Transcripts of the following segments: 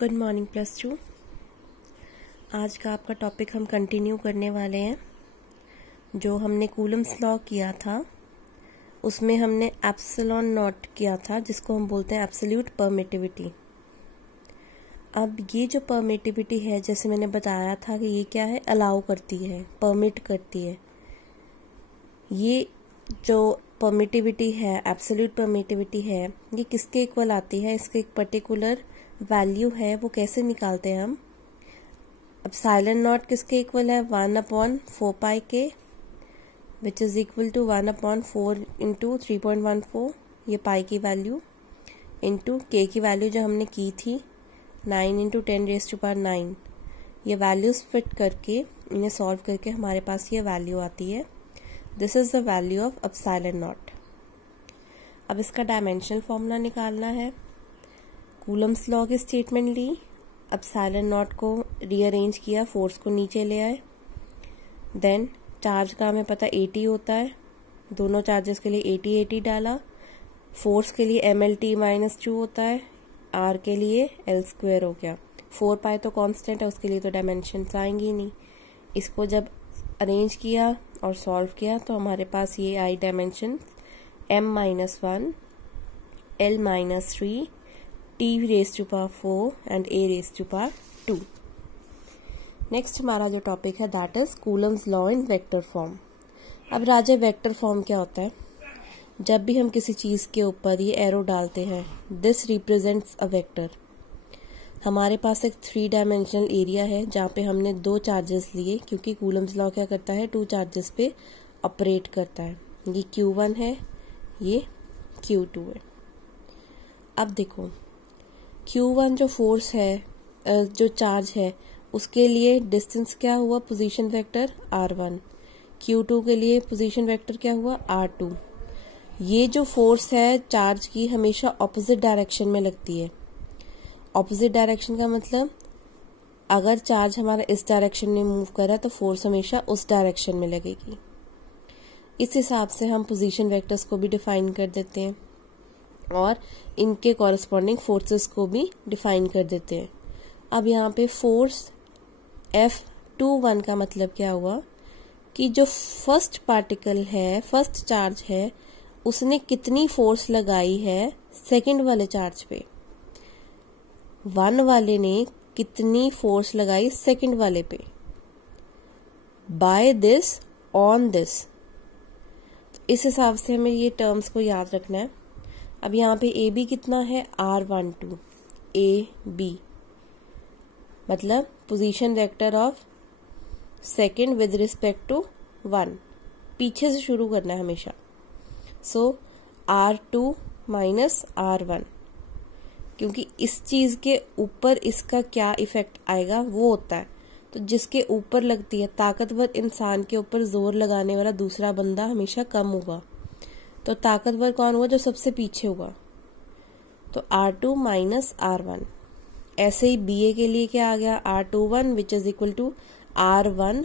Good morning plus 2। आज का आपका टॉपिक हम कंटिन्यू करने वाले हैं। जो हमने कूलम्स लॉ किया था उसमें हमने एप्सिलॉन नॉट किया था, जिसको हम बोलते हैं एब्सोल्यूट परमिटिविटी। अब ये जो परमिटिविटी है, जैसे मैंने बताया था कि ये क्या है, अलाउ करती है, परमिट करती है। ये जो परमिटिविटी है, एब्सोल्यूट परमिटिविटी है, ये किसके इक्वल आती है, इसके एक पर्टिकुलर वैल्यू है, वो कैसे निकालते हैं हम। अब साइलेंट नॉट किसके इक्वल है, 1/4 पाई के, which is equal to 1/4 into 3.14, ये पाई की वैल्यू, इंटू के की वैल्यू जो हमने की थी 9 इंटू 10⁻⁹। ये वैल्यूज फिट करके, इन्हें सॉल्व करके हमारे पास ये वैल्यू आती है। This is the value of epsilon not. अब इसका डायमेंशनल फॉर्मूला निकालना है। कूलम्स लॉ की स्टेटमेंट ली, एप्सिलॉन नॉट को रीअरेंज किया, फोर्स को नीचे ले आए। देन चार्ज का हमें पता 80 होता है, दोनों चार्जेस के लिए 80 डाला। फोर्स के लिए mLT-2 होता है, r के लिए L² हो गया। 4 पाई तो कांस्टेंट है, उसके लिए तो डायमेंशंस आएंगी नहीं। इसको जब अरेंज किया और सॉल्व किया तो हमारे पास ये आई dimension m-1, L-3, t⁻⁴ and a⁻²। Next हमारा जो टॉपिक है that is Coulomb's law in vector form. अब राजा वेक्टर फॉर्म क्या होता है, जब भी हम किसी चीज के ऊपर ये एरो डालते हैं, दिस रिप्रेजेंट्स अ वेक्टर। हमारे पास एक 3 डायमेंशनल एरिया है जहाँ पे हमने 2 चार्जेस लिए, क्योंकि कूलम्स लॉ क्या करता है, 2 चार्जेस पे ऑपरेट करता है। ये Q1 है, ये Q2 है। अब देखो Q1 जो फोर्स है, जो चार्ज है, उसके लिए डिस्टेंस क्या हुआ, पोजीशन वेक्टर R1। Q2 के लिए पोजीशन वेक्टर क्या हुआ, R2। ये जो फोर्स है चार्ज की, हमेशा ऑपोजिट डायरेक्शन में लगती है। ऑपोजिट डायरेक्शन का मतलब, अगर चार्ज हमारा इस डायरेक्शन में मूव कर रहा है तो फोर्स हमेशा उस डायरेक्शन में लगेगी। इस हिसाब से हम पोजीशन वेक्टर्स को भी डिफाइन कर देते हैं और इनके कॉरेस्पॉन्डिंग फोर्सेस को भी डिफाइन कर देते हैं। अब यहाँ पे फोर्स F21 का मतलब क्या हुआ कि जो फर्स्ट पार्टिकल है, फर्स्ट चार्ज है, उसने कितनी फोर्स लगाई है सेकंड वाले चार्ज पे। 1 वाले ने कितनी फोर्स लगाई सेकंड वाले पे, बाय दिस, ऑन दिस। इस हिसाब से हमें ये टर्म्स को याद रखना है। अब यहाँ पे ए बी कितना है, R12, AB मतलब position vector of second with respect to 1, पीछे से शुरू करना है हमेशा। सो R2 माइनस R1, क्योंकि इस चीज के ऊपर इसका क्या इफेक्ट आएगा वो होता है। तो जिसके ऊपर लगती है, ताकतवर इंसान के ऊपर जोर लगाने वाला दूसरा बंदा हमेशा कम होगा। तो ताकतवर कौन हुआ, जो सबसे पीछे हुआ। तो R2 माइनस R1। ऐसे ही BA के लिए क्या आ गया, R21 which is equal to R1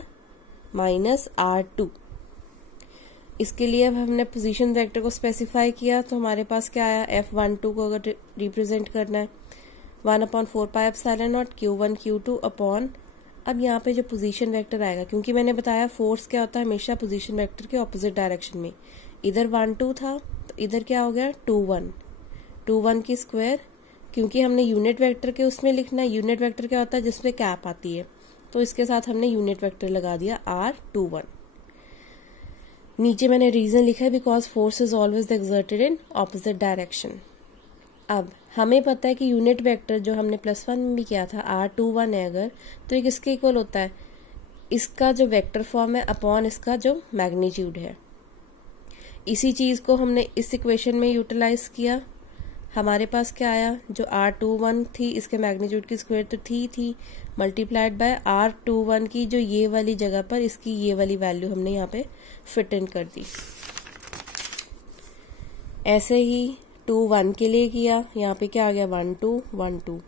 minus R2। इसके लिए अब हमने पोजीशन वेक्टर को स्पेसिफाई किया, तो हमारे पास क्या आया, F12 को अगर रिप्रेजेंट करना है 1/4 pi epsilon not Q1 Q2 upon, अब यहाँ पे जो पोजीशन वेक्टर आएगा, क्योंकि मैंने बताया फोर्स क्या होता है, हमेशा पोजीशन वेक्टर के ऑपोजिट डायरेक्शन में। इधर 1 2 था तो इधर क्या हो गया, 2 1, 2 1 की स्क्वायर, क्योंकि हमने यूनिट वेक्टर के उसमें लिखना है। यूनिट वेक्टर क्या होता है, जिसमें कैप आती है, तो इसके साथ हमने यूनिट वेक्टर लगा दिया R21। नीचे मैंने रीजन लिखा है, because force is always exerted in opposite direction. अब हमें पता है कि यूनिट वेक्टर जो हमने +1 में भी किया था, R21 है अगर, तो ये किसके इक्वल होता है, इसका जो वेक्टर फॉर्म है अपॉन इसका जो मैग्नीट्यूड है। इसी चीज को हमने इस इक्वेशन में यूटिलाइज किया। हमारे पास क्या आया, जो R21 थी, इसके मैग्नीट्यूड की स्क्वायर तो थी, मल्टीप्लाइड बाय R21 की जो ये वाली जगह पर, इसकी ये वाली वैल्यू हमने यहाँ पे फिट इन कर दी। ऐसे ही 2 1 के लिए किया, यहाँ पे क्या आ गया, 1 2 1 2।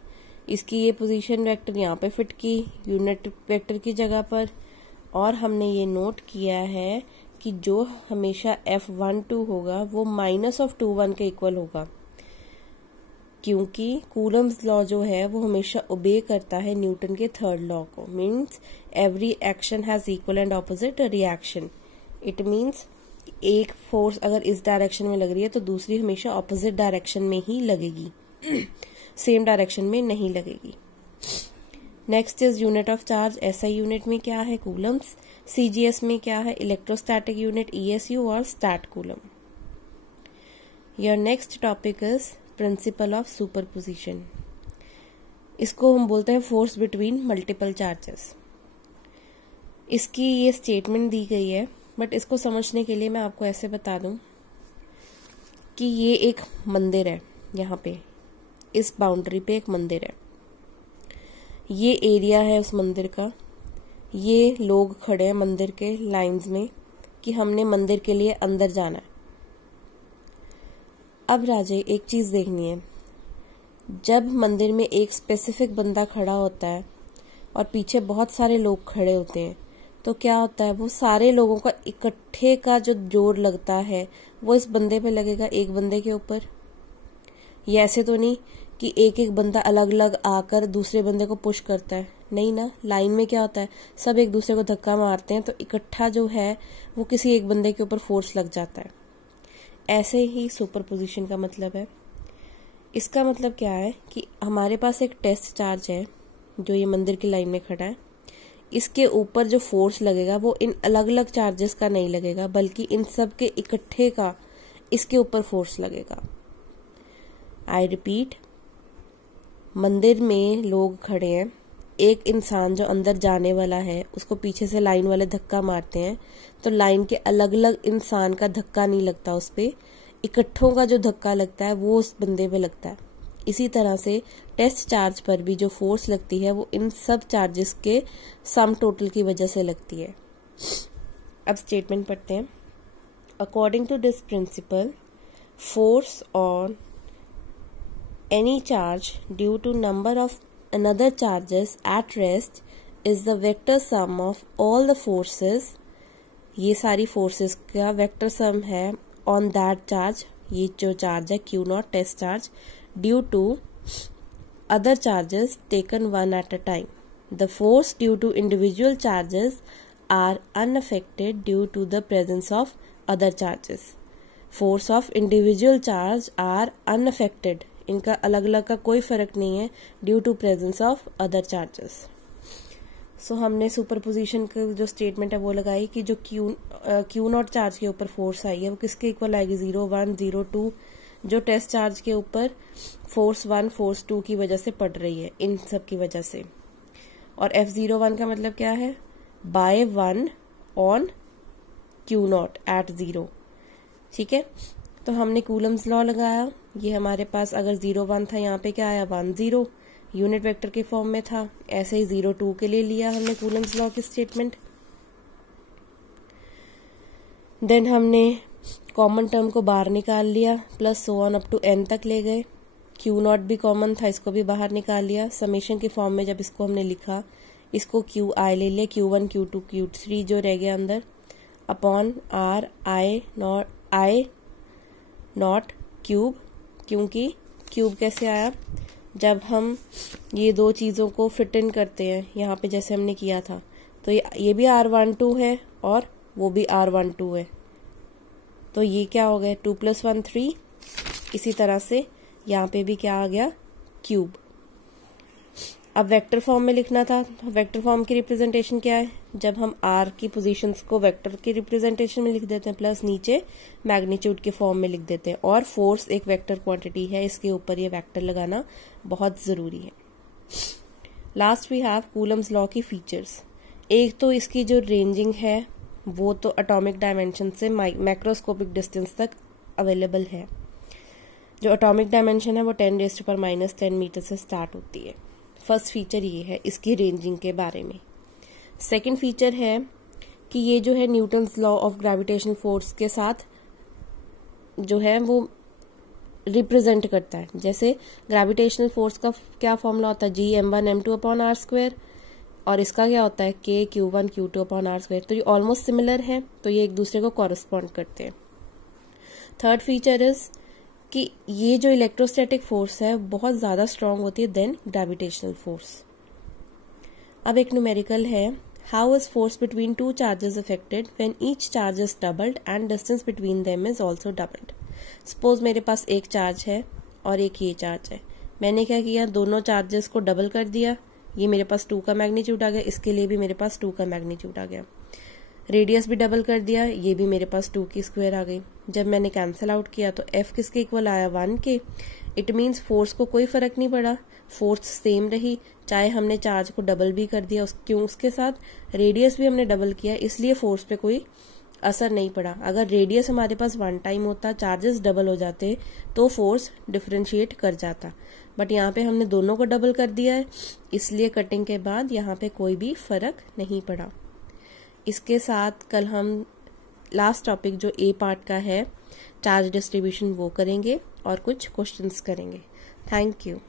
इसकी ये पोजीशन वेक्टर यहाँ पे फिट की यूनिट वेक्टर की जगह पर, और हमने ये नोट किया है कि जो हमेशा F12 होगा वो -2 1 के इक्वल होगा। क्योंकि कूलम्स लॉ जो है वो हमेशा ओबे करता है न्यूटन के थर्ड लॉ को। Means every action has equal and opposite reaction. It means एक फोर्स अगर इस डायरेक्शन में लग रही है तो दूसरी हमेशा ऑपोजिट डायरेक्शन में ही लगेगी, सेम डायरेक्शन में नहीं लगेगी। Next is unit of charge. SI unit में क्या है? कूलम्स। सीजीएस में क्या है? इलेक्ट्रोस्टैटिक यूनिट ईएसयू और stat coulomb. Your next topic is principle of superposition. इसको हम बोलते हैं फोर्स बिटवीन मल्टीपल चार्जेस। इसकी ये स्टेटमेंट दी गई है, बट इसको समझने के लिए मैं आपको ऐसे बता दूं कि ये एक मंदिर है, यहाँ पे इस बाउंड्री पे एक मंदिर है, ये एरिया है उस मंदिर का, ये लोग खड़े हैं मंदिर के लाइंस में कि हमने मंदिर के लिए अंदर जाना है। अब राजे एक चीज देखनी है, जब मंदिर में एक स्पेसिफिक बंदा खड़ा होता है और पीछे बहुत सारे लोग खड़े होते हैं, तो क्या होता है, वो सारे लोगों का इकट्ठे का जो जोर लगता है वो इस बंदे पे लगेगा, एक बंदे के ऊपर। ये ऐसे तो नहीं कि एक एक बंदा अलग अलग आकर दूसरे बंदे को पुश करता है, नहीं ना। लाइन में क्या होता है, सब एक दूसरे को धक्का मारते हैं, तो इकट्ठा जो है वो किसी एक बंदे के ऊपर फोर्स लग जाता है। ऐसे ही सुपरपोजिशन का मतलब है। इसका मतलब क्या है कि हमारे पास एक टेस्ट चार्ज है जो ये मंदिर की लाइन में खड़ा है, इसके ऊपर जो फोर्स लगेगा वो इन अलग अलग चार्जेस का नहीं लगेगा, बल्कि इन सब के इकट्ठे का इसके ऊपर फोर्स लगेगा। आई रिपीट, मंदिर में लोग खड़े हैं, एक इंसान जो अंदर जाने वाला है उसको पीछे से लाइन वाले धक्का मारते हैं, तो लाइन के अलग अलग इंसान का धक्का नहीं लगता उस पे, इकट्ठों का जो धक्का लगता है वो उस बंदे पे लगता है। इसी तरह से टेस्ट चार्ज पर भी जो फोर्स लगती है वो इन सब चार्जेस के सम टोटल की वजह से लगती है। अब स्टेटमेंट पढ़ते हैं। According to this principle, force on any charge due to number of another charges at rest is the vector sum of all the forces। ये सारी फोर्सेस का वेक्टर सम है ऑन दैट चार्ज, ये जो charge है Q not test charge, due to other charges taken one at a time. The force due to individual charges are unaffected due to the presence of other charges. Force of individual charge are unaffected, इनका अलग अलग का कोई फर्क नहीं है, due to presence of other charges. So हमने superposition का जो स्टेटमेंट है वो लगाई कि जो क्यू नॉट चार्ज के ऊपर फोर्स आई है वो किसके इक्वल आएगी, 0, 1, 0, 2, जो टेस्ट चार्ज के ऊपर फोर्स 1 फोर्स 2 की वजह से पड़ रही है, इन सब की वजह से। और F01 का मतलब क्या है, by 1 on q not at 0। ठीक है, तो हमने कूलम्स लॉ लगाया, ये हमारे पास अगर 0, 1 था, यहाँ पे क्या आया 1, 0, यूनिट वेक्टर के फॉर्म में था। ऐसे ही 0, 2 के लिए लिया हमने कूलम्स लॉ की स्टेटमेंट। देन हमने कॉमन टर्म को बाहर निकाल लिया, plus so on up to n तक ले गए। क्यू नॉट भी कॉमन था, इसको भी बाहर निकाल लिया। समेशन के फॉर्म में जब इसको हमने लिखा, इसको क्यू आई ले लिया, Q1, Q2, Q3 जो रह गया अंदर, upon are I not cube. क्योंकि क्यूब कैसे आया, जब हम ये दो चीजों को फिट इन करते हैं यहाँ पे जैसे हमने किया था, तो ये भी R12 है और वो भी R12 है, तो ये क्या हो गया 2 + 1 3। इसी तरह से यहाँ पे भी क्या आ गया, क्यूब। अब वेक्टर फॉर्म में लिखना था, वेक्टर फॉर्म की रिप्रेजेंटेशन क्या है, जब हम r की पोजीशंस को वेक्टर की रिप्रेजेंटेशन में लिख देते हैं, प्लस नीचे मैग्नीट्यूड के फॉर्म में लिख देते हैं, और फोर्स एक वेक्टर क्वांटिटी है, इसके ऊपर ये वेक्टर लगाना बहुत जरूरी है। Last we have coulomb's law की फीचर्स। एक तो इसकी जो रेंजिंग है वो तो एटॉमिक डायमेंशन से मैक्रोस्कोपिक डिस्टेंस तक अवेलेबल है। जो एटॉमिक डायमेंशन है वो 10⁻⁻10 मीटर से स्टार्ट होती है। फर्स्ट फीचर ये है इसकी रेंजिंग के बारे में। सेकंड फीचर है कि ये जो है Newton's law of gravitation force के साथ जो है वो रिप्रेजेंट करता है। जैसे ग्रेविटेशनल फोर्स का क्या फॉर्मूला होता है, Gm1m2/r², और इसका क्या होता है Kq1Q2/r²। तो ये ऑलमोस्ट सिमिलर है, तो ये एक दूसरे को कॉरेस्पॉन्ड करते हैं। थर्ड फीचर इज कि ये जो इलेक्ट्रोस्टैटिक फोर्स है बहुत ज़्यादा स्ट्रांग होती है देन ग्रेविटेशनल फोर्स। अब एक न्यूमेरिकल है, how is force between two charges affected when each charge is doubled and distance between them is also doubled. Suppose मेरे पास एक चार्ज है और एक ये चार्ज है, मैंने क्या किया, दोनों चार्जेस को डबल कर दिया, ये मेरे पास 2 का मैग्नीट्यूड आ गया, इसके लिए भी मेरे पास 2 का मैग्नीट्यूड आ गया, रेडियस भी डबल कर दिया, ये भी मेरे पास 2 की स्क्वायर आ गई। जब मैंने कैंसिल आउट किया तो F किसके इक्वल आया, 1 के। इट मीन्स फोर्स को कोई फर्क नहीं पड़ा, फोर्स सेम रही, चाहे हमने चार्ज को डबल भी कर दिया, क्यों उसके साथ रेडियस भी हमने डबल किया, इसलिए फोर्स पे कोई असर नहीं पड़ा। अगर रेडियस हमारे पास 1 टाइम होता, चार्जेस डबल हो जाते, तो फोर्स डिफरेंशिएट कर जाता, बट यहाँ पे हमने दोनों को डबल कर दिया है, इसलिए कटिंग के बाद यहाँ पे कोई भी फर्क नहीं पड़ा। इसके साथ कल हम लास्ट टॉपिक जो ए पार्ट का है चार्ज डिस्ट्रीब्यूशन वो करेंगे और कुछ क्वेश्चंस करेंगे। Thank you.